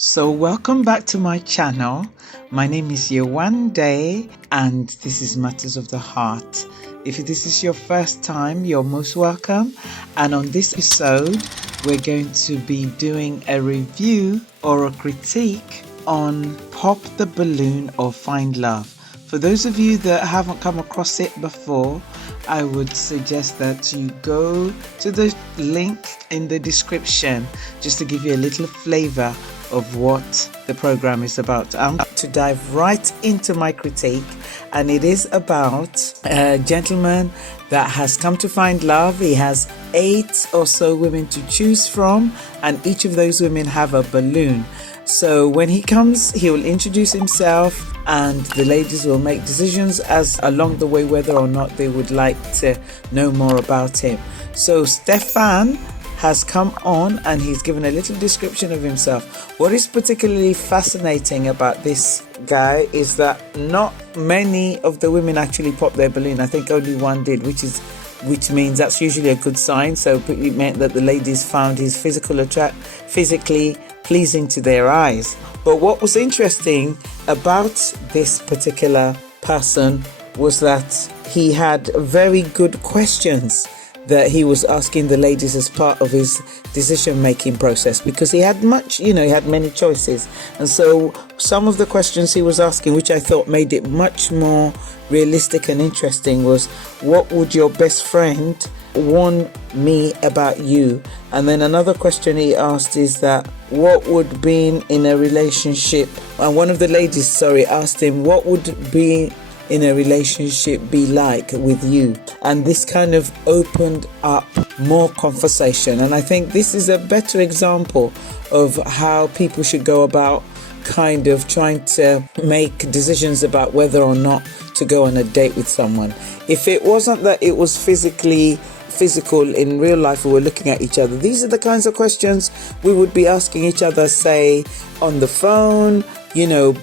So welcome back to my channel. My name is Yewande and this is Matters of the Heart. If this is your first time, you're most welcome. And on this episode, we're going to be doing a review or a critique on Pop the Balloon or Find Love. For those of you that haven't come across it before, I would suggest that you go to the link in the description just to give you a little flavor of what the program is about. I'm about to dive right into my critique, and it is about a gentleman that has come to find love. He has 8 or so women to choose from, and each of those women have a balloon. So when he comes, he will introduce himself and the ladies will make decisions as along the way whether or not they would like to know more about him. So Stefan has come on and he's given a little description of himself. What is particularly fascinating about this guy is that not many of the women actually popped their balloon. I think only one did, which means that's usually a good sign. So it meant that the ladies found his physically pleasing to their eyes. But what was interesting about this particular person was that he had very good questions that he was asking the ladies as part of his decision-making process, because he had he had many choices. And so some of the questions he was asking, which I thought made it much more realistic and interesting, was, what would your best friend warn me about you? And then another question he asked is that, what would being in a relationship, and one of the ladies, asked him, what would being in a relationship be like with you? And this kind of opened up more conversation, and I think this is a better example of how people should go about kind of trying to make decisions about whether or not to go on a date with someone. If it wasn't that it was physical in real life, we were looking at each other, these are the kinds of questions we would be asking each other, say on the phone.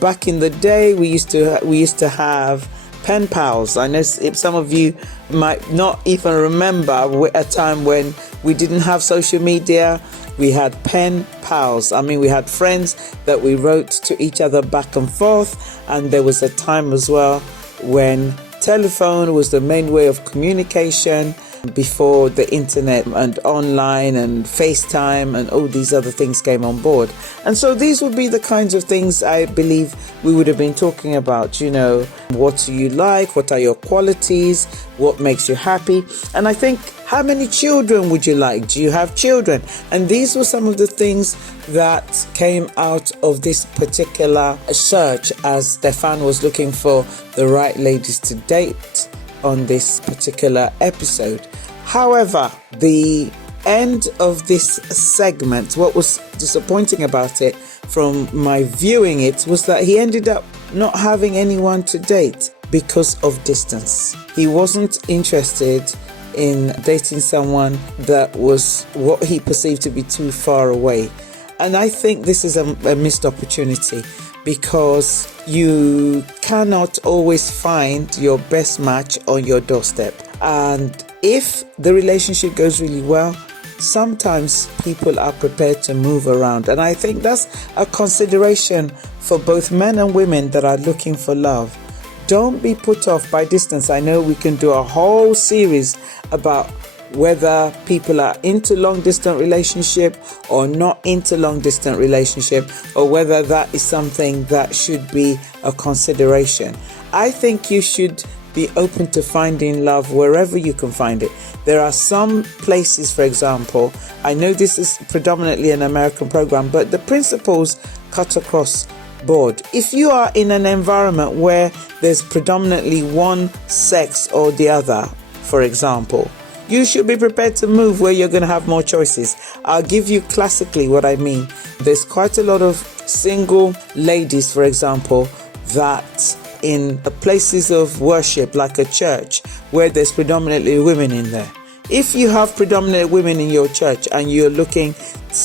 Back in the day, we used to have pen pals. I know some of you might not even remember a time when we didn't have social media. We had pen pals. We had friends that we wrote to each other back and forth, and there was a time as well when telephone was the main way of communication before the internet and online and FaceTime and all these other things came on board. And so these would be the kinds of things I believe we would have been talking about. What do you like? What are your qualities? What makes you happy? And I think, how many children would you like? Do you have children? And these were some of the things that came out of this particular search as Stefan was looking for the right ladies to date on this particular episode. However, the end of this segment, what was disappointing about it from my viewing it, was that he ended up not having anyone to date because of distance. He wasn't interested in dating someone that was what he perceived to be too far away. And I think this is a missed opportunity, because you cannot always find your best match on your doorstep. And if the relationship goes really well, sometimes people are prepared to move around. And I think that's a consideration for both men and women that are looking for love. Don't be put off by distance. I know we can do a whole series about whether people are into long-distance relationship or not into long-distance relationship, or whether that is something that should be a consideration. I think you should be open to finding love wherever you can find it. There are some places, for example, I know this is predominantly an American program, but the principles cut across board. If you are in an environment where there's predominantly one sex or the other, for example, you should be prepared to move where you're going to have more choices. I'll give you classically what I mean. There's quite a lot of single ladies, for example, that in places of worship like a church where there's predominantly women in there. If you have predominant women in your church and you're looking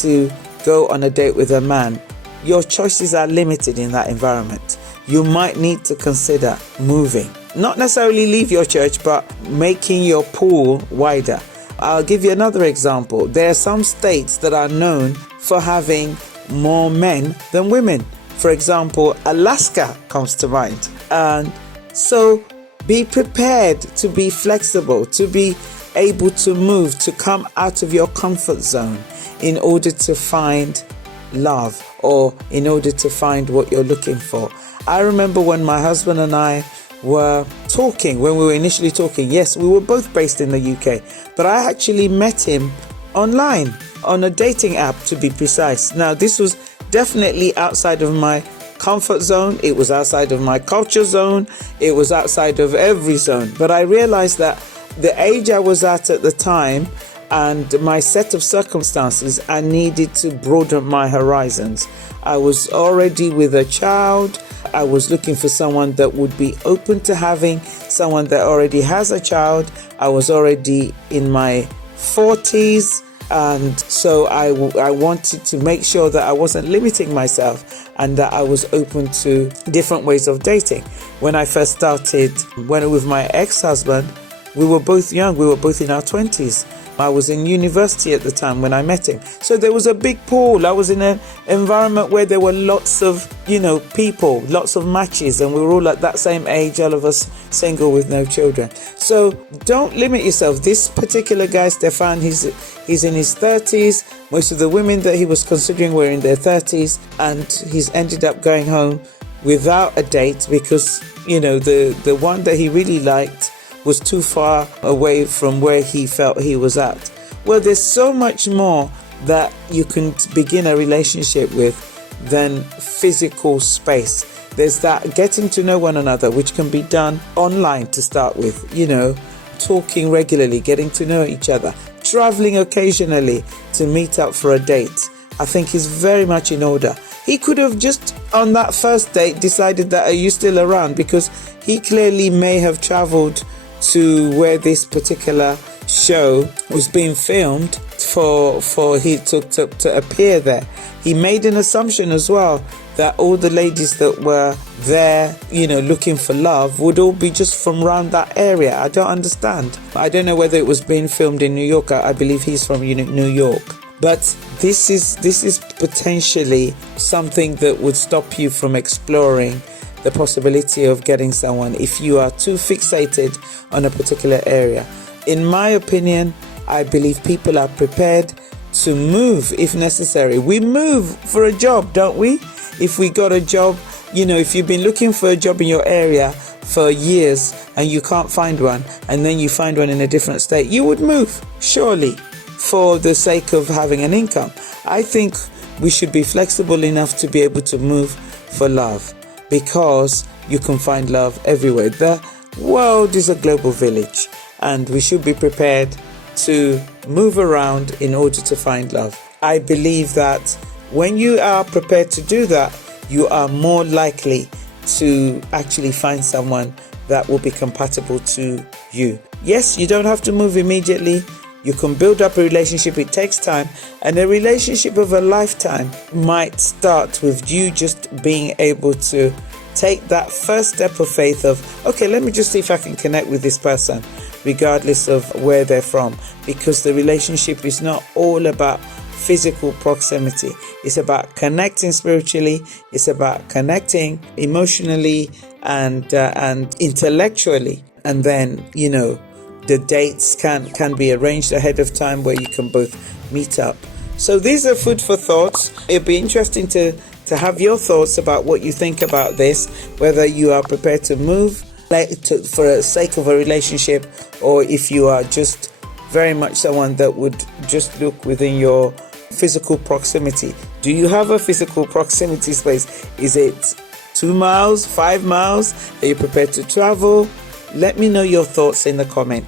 to go on a date with a man, your choices are limited in that environment. You might need to consider moving. Not necessarily leave your church, but making your pool wider. I'll give you another example. There are some states that are known for having more men than women. For example, Alaska comes to mind. And so be prepared to be flexible, to be able to move, to come out of your comfort zone in order to find love or in order to find what you're looking for. I remember when my husband and I were talking, when we were initially talking, yes, we were both based in the UK, but I actually met him online on a dating app, to be precise. Now, this was definitely outside of my comfort zone. It was outside of my culture zone. It was outside of every zone. But I realized that the age I was at the time and my set of circumstances, I needed to broaden my horizons. I was already with a child. I was looking for someone that would be open to having someone that already has a child. I was already in my 40s. And so I wanted to make sure that I wasn't limiting myself and that I was open to different ways of dating. When I first started, with my ex-husband, we were both young. We were both in our 20s. I was in university at the time when I met him. So there was a big pool. I was in an environment where there were lots of, people, lots of matches, and we were all at that same age, all of us single with no children. So don't limit yourself. This particular guy, Stefan, he's in his 30s. Most of the women that he was considering were in their 30s, and he's ended up going home without a date because, the one that he really liked was too far away from where he felt he was at. Well, there's so much more that you can begin a relationship with than physical space. There's that getting to know one another, which can be done online to start with, talking regularly, getting to know each other, traveling occasionally to meet up for a date, I think is very much in order. He could have just on that first date decided that, are you still around? Because he clearly may have traveled to where this particular show was being filmed for he to appear there. He made an assumption as well that all the ladies that were there, looking for love would all be just from around that area. I don't understand. I don't know whether it was being filmed in New York. I believe he's from New York. But this is potentially something that would stop you from exploring the possibility of getting someone if you are too fixated on a particular area. In my opinion, I believe people are prepared to move if necessary. We move for a job, don't we? If we got a job, if you've been looking for a job in your area for years and you can't find one, and then you find one in a different state, you would move, surely, for the sake of having an income. I think we should be flexible enough to be able to move for love, because you can find love everywhere. The world is a global village, and we should be prepared to move around in order to find love. I believe that when you are prepared to do that, you are more likely to actually find someone that will be compatible to you. Yes, you don't have to move immediately. You can build up a relationship. It takes time, and a relationship of a lifetime might start with you just being able to take that first step of faith of, okay, let me just see if I can connect with this person, regardless of where they're from, because the relationship is not all about physical proximity. It's about connecting spiritually. It's about connecting emotionally and intellectually, and then the dates can be arranged ahead of time where you can both meet up. So these are food for thoughts. It'd be interesting to have your thoughts about what you think about this, whether you are prepared to move for the sake of a relationship, or if you are just very much someone that would just look within your physical proximity. Do you have a physical proximity space? Is it 2 miles, 5 miles? Are you prepared to travel? Let me know your thoughts in the comments.